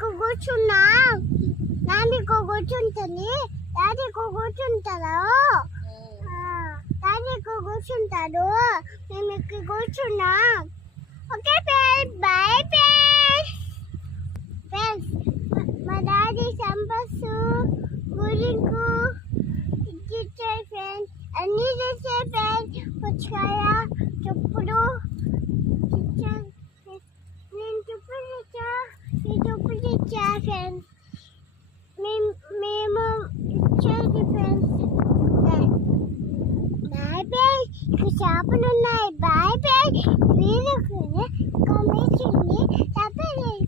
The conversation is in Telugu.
కూర్చున్నా నాన్న కూర్చుంటుంది డాడీ కూర్చుంటారు డాడీ కూర్చుంటాడు మేము ఇక్కడ కూర్చున్నాం ఓకే ఫ్రెండ్స్ బాయ్ ఫ్రెండ్స్ మా డాడీ సంపస్ కూలింగ్ ఇచ్చాయి ఫ్రెండ్స్ అన్నీ చేసే ఫ్రెండ్స్ పుచ్చకాయ చెప్పులు నేను చెప్పులు తెచ్చా ఈ చెప్పులు తెచ్చా ఫ్రెండ్స్ మేము ఇచ్చేది ఫ్రెండ్స్ బాయ్ బాయ్ ఇక్కడ చేపలు ఉన్నాయి బాయ్ బాయ్ మీరు కామెంట్ చేయండి